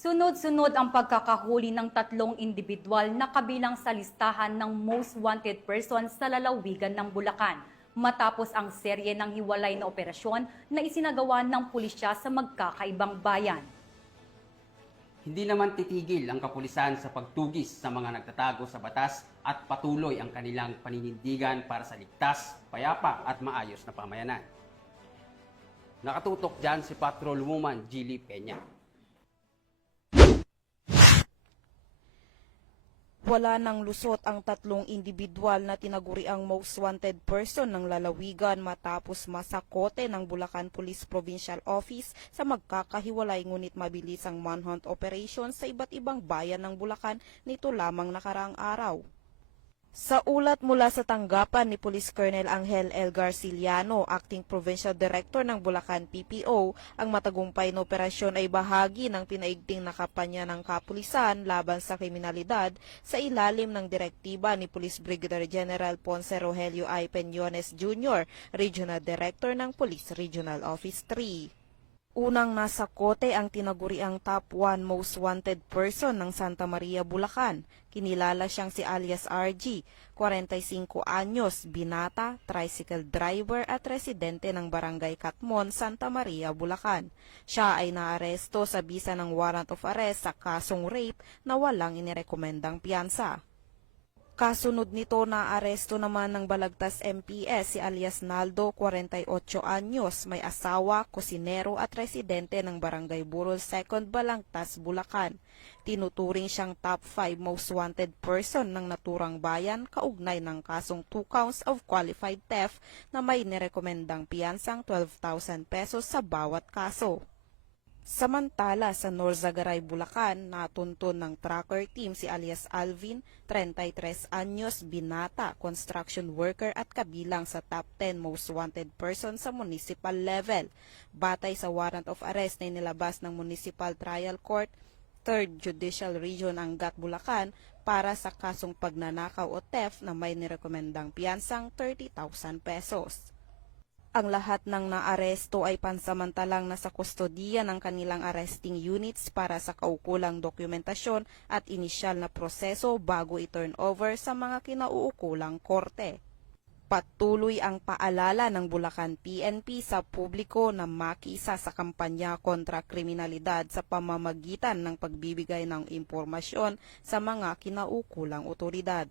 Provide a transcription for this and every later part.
Sunod-sunod ang pagkakahuli ng tatlong individual na kabilang sa listahan ng most wanted persons sa lalawigan ng Bulacan matapos ang serye ng hiwalay na operasyon na isinagawa ng pulisya sa magkakaibang bayan. Hindi naman titigil ang kapulisan sa pagtugis sa mga nagtatago sa batas at patuloy ang kanilang paninindigan para sa ligtas, payapa at maayos na pamayanan. Nakatutok dyan si Patrolwoman Gilly Peña. Wala nang lusot ang tatlong individual na tinaguriang most wanted person ng lalawigan matapos masakote ng Bulacan Police Provincial Office sa magkakahiwalay ngunit mabilis ang manhunt operation sa iba't ibang bayan ng Bulacan nito lamang nakaraang araw. Sa ulat mula sa tanggapan ni Police Colonel Angel L. Garciliano, Acting Provincial Director ng Bulacan PPO, ang matagumpay na operasyon ay bahagi ng pinaigting na kampanya ng kapulisan laban sa kriminalidad sa ilalim ng direktiba ni Police Brigadier General Ponce Rogelio I. Peñones Jr., Regional Director ng Police Regional Office 3. Unang nasakote ang tinaguriang top 1 most wanted person ng Santa Maria, Bulacan. Kinilala siyang si alias RG, 45 anyos, binata, tricycle driver at residente ng Barangay Katmon, Santa Maria, Bulacan. Siya ay naaresto sa bisa ng warrant of arrest sa kasong rape na walang inirekomendang piyansa. Kasunod nito na aresto naman ng Balagtas MPS si alias Naldo, 48 anyos, may asawa, kusinero at residente ng Barangay Burol 2nd, Balagtas, Bulacan. Tinuturing siyang top 5 most wanted person ng naturang bayan kaugnay ng kasong 2 counts of qualified theft na may nirekomendang piyansang 12,000 pesos sa bawat kaso. Samantala, sa Norzagaray, Bulacan, natuntun ng tracker team si alias Alvin, 33 anyos, binata, construction worker at kabilang sa top 10 most wanted person sa municipal level. Batay sa warrant of arrest na inilabas ng Municipal Trial Court, 3rd Judicial Region Angat, Bulacan para sa kasong pagnanakaw o theft na may nirekomendang piyansang 30,000 pesos. Ang lahat ng naaresto ay pansamantalang nasa kustodiya ng kanilang arresting units para sa kaukulang dokumentasyon at inisyal na proseso bago i-turn over sa mga kinauukulang korte. Patuloy ang paalala ng Bulacan PNP sa publiko na makisa sa kampanya kontra kriminalidad sa pamamagitan ng pagbibigay ng impormasyon sa mga kinaukulang otoridad.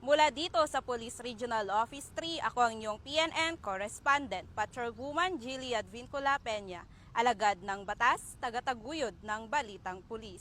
Mula dito sa Police Regional Office 3, ako ang inyong PNN Correspondent, Patrolwoman Gilly Advincula Peña, alagad ng batas, tagataguyod ng Balitang Pulis.